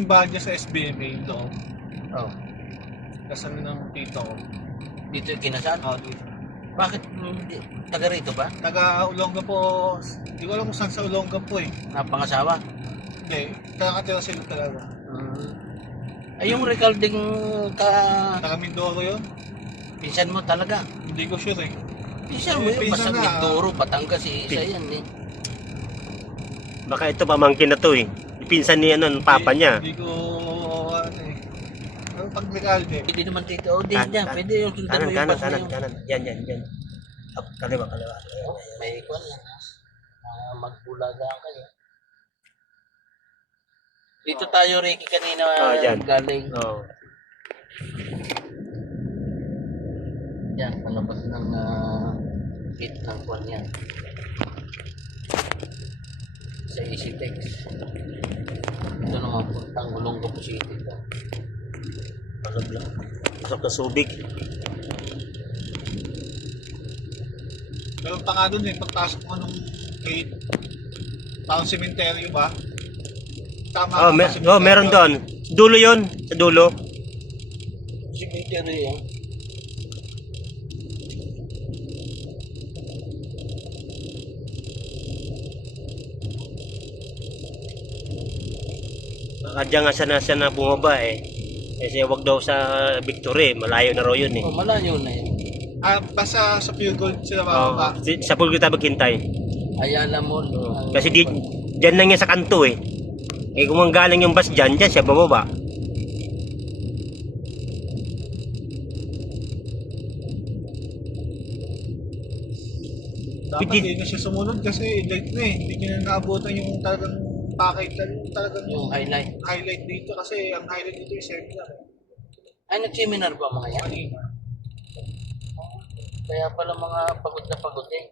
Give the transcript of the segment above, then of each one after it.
simbahan niya sa SBMA doon. Oh. Kasal ng tito ko. Dito yung kinasal? Oh, dito. Bakit hindi? Taga rito ba? Taga Olonga po, hindi ko alam kung saan sa Olonga po eh. Napangasawa? Hindi, nakatira sila talaga. Mm. Ay, yung recording ka... Taga Mindoro yun? Pinsan mo talaga. Hindi ko sure eh. Pinsan mo Eh, yun. pinsan Basta na, Mindoro, Batangas, isa yan eh. Baka ito pamangkin na to eh. Pinsan ni ano, ng papa niya. Hindi ko, ano eh. Pero pag din. Pwede naman dito. O, di Kan- dyan. kan- Pwede yung sundan Kanan, mo yung kanan, bus na kanan, yun. kanan. Yan, yan, yan. Up, kaliwa, kaliwa. Oh, May ikon yan ha. Ah, magbulagaan kayo. Dito tayo, Ricky, kanina Oh, dyan. galing. Oh. Yan, palabas ng uh, gate ng kwan yan. Sa EasyTex. Ito naman puntang Olonga po City ito. Ano ba? Pasok na subig. Meron pa nga dun eh, pagpasok mo nung gate, parang sementeryo ba? Tama Oh, mer ba, sementeryo? oh, meron doon. Dulo yon Sa dulo. Cemetery yan. Baka dyan nga siya na, siya na bumaba eh. Kasi wag daw sa Victory. Malayo na raw yun eh. Oh, malayo na yun. Ah, basta sa Pure Gold sila Oh, bababa. si- sa pool kita maghintay. Ayala mo. ang- Kasi di, dyan lang yan sa kanto eh. Eh kung ang galing yung bus dyan, dyan siya bababa. Dapat Pwede- hindi na siya sumunod kasi late na eh. Hindi niya na naabutan yung talagang package na yung talagang Yung highlight. highlight dito kasi ang highlight dito yung seminar. eh. Ay, nag-seminar ba mga yan? Kanina. Kaya pala mga pagod na pagod eh.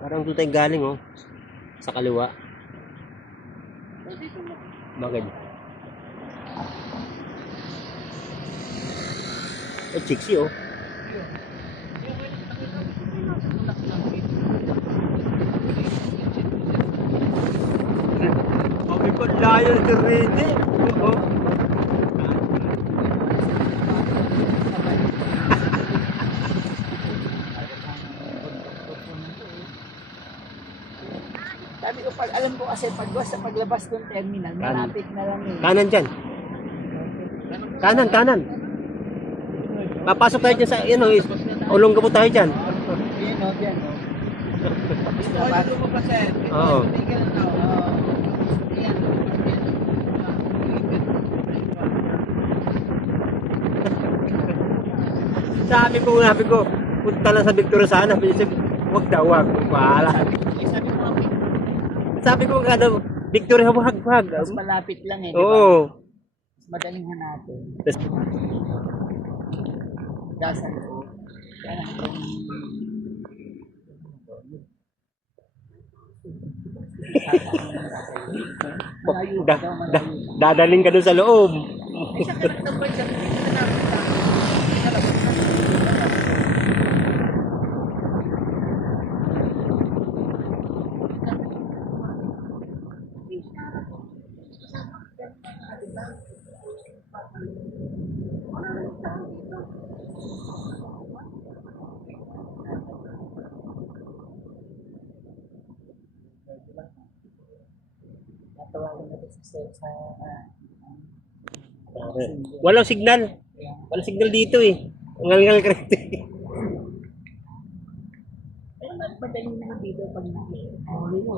Parang doon tayo galing oh. Sa kaliwa. Bakit? Eh, chiksi oh. Sabi ko, layo na ready. Sabi ko, pag alam ko kasi pag sa paglabas ng terminal, malapit na lang eh. Kanan dyan. Kanan, kanan. Papasok tayo dyan sa, yun is- ulong po tayo dyan. Yan o, yan o. Dapat. mo kasi. Oo. Sabi ko, sabi ko, punta lang sa Victoria sana. Sabi niya, wag daw, wag. Wala. Sabi ko nga daw, Victoria, wag, wag. Mas malapit lang eh, di ba? Oo. Mas madaling hanapin. Tas- Dasan ko. Kaya. Malayo Da, pa daw, da, malayo. dadaling ka doon sa loob. Ay, sa na Natawagan na rin sa sa Walang signal. Walang signal dito eh. Ngal-ngal ka rito. Pero mas madali naman dito pag nakahuli mo.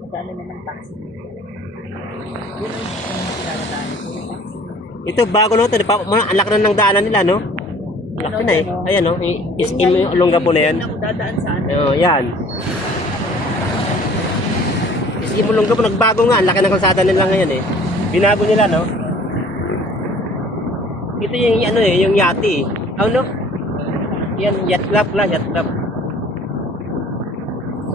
Madali na ng taxi. Yun ang pinagdadaan ko taxi. Ito bago na ito. Mga alak na ng daanan nila, no? Laki na eh. Ayan, no? I- Is in mo yung alongga po na yan. Dadaan saan? Oo, yan. Is in mo alongga po. Nagbago nga. Ang laki ng kalsada nila ngayon eh. Binago nila, no? Ito yung ano eh, yung yati eh. Ano? Yan, yacht club la, yacht club. Dapat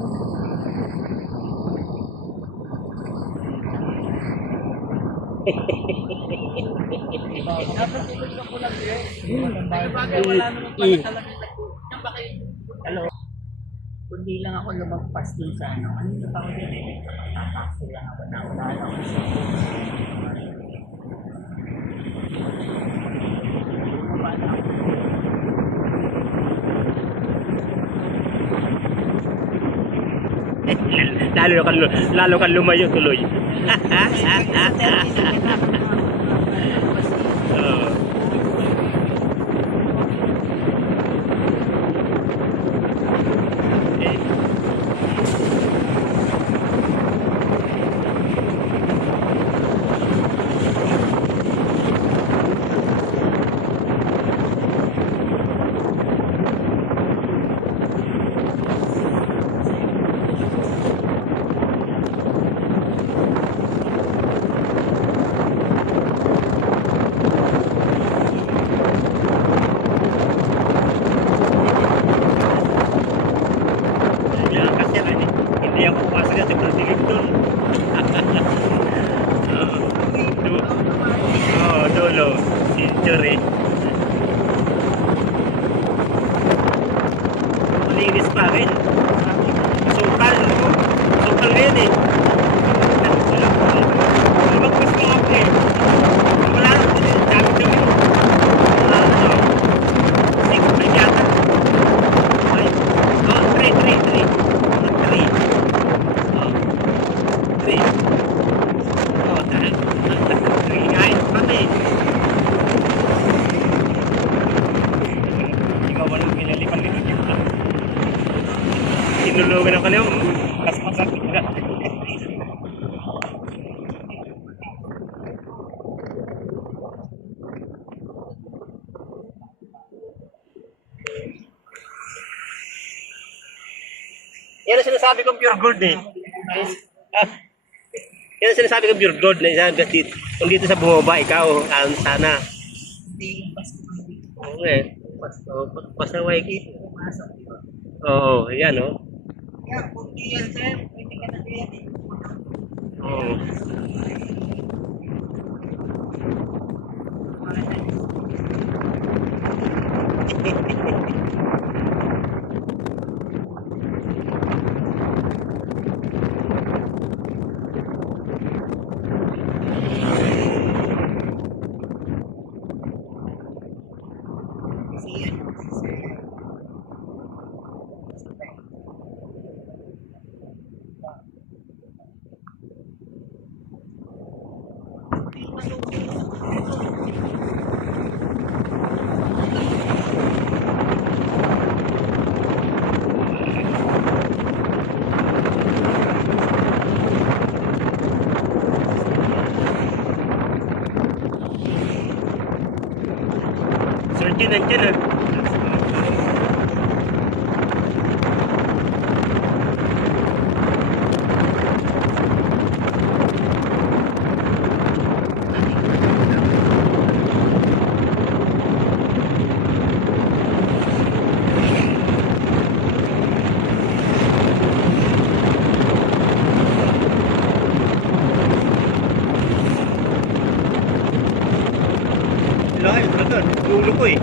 tulog ko lang yun. Bagay wala naman pala I- talaga nag- Yan ba kayo? Hello? Kundi lang ako lumagpas dun sa ano. Ano na ako dyan eh? Tatakso lang ako na wala lang ako na ako. Lalo ka lalo ka lumayo tuloy. Oo. Eh, Yan kasi hindi, hindi ako pumasok yan sa Brazil doon. Oo. Du- Oo, dulo. Century. Malinis pa rin. Sukal. no? Sukal ngayon eh. Lumagpas ko ako eh. Wala lang din. Dami dami. Ah, ano. Six pa yata. Ay, oh, three, three, three. Three. Oh, three. Oh, three. Three guys, kami. Ikaw walang pinalipan-lipan yun. Tinulugan ako niyo. Pas-pasak ka. Yan ang sinasabi kong pure gold eh. Ah, yan ang sinasabi kong pure gold na isa dito. Kung dito sa bumaba, ikaw, um, sana. Oo eh. Pas, oh, pas, pas na Waikiki. pumasok. di ba? Oo, yan oh. Kaya kung di yan sir, pwede ka na diyan eh. Oo. Sir Jin, nandiyan ah. Lahat, brother. Ulo ko eh.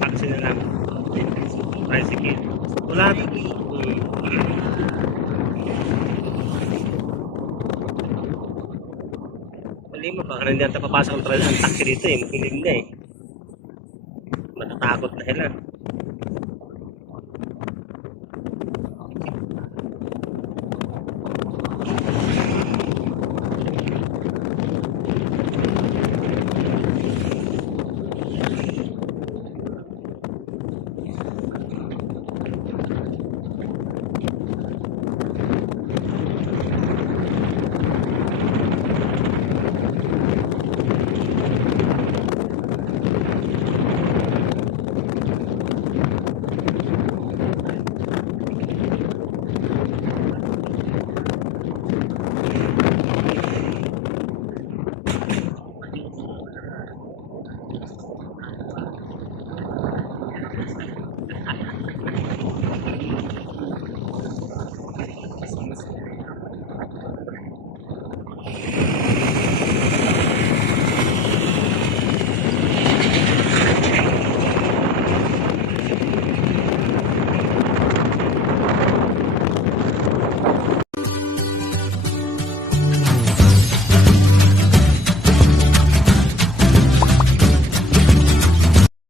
Taxi na lang. Tricycle. Wala. Hmm. Mali mo, baka hindi natin papasok ang, tra- ang taxi dito eh. Makilig na eh. Matatakot na sila.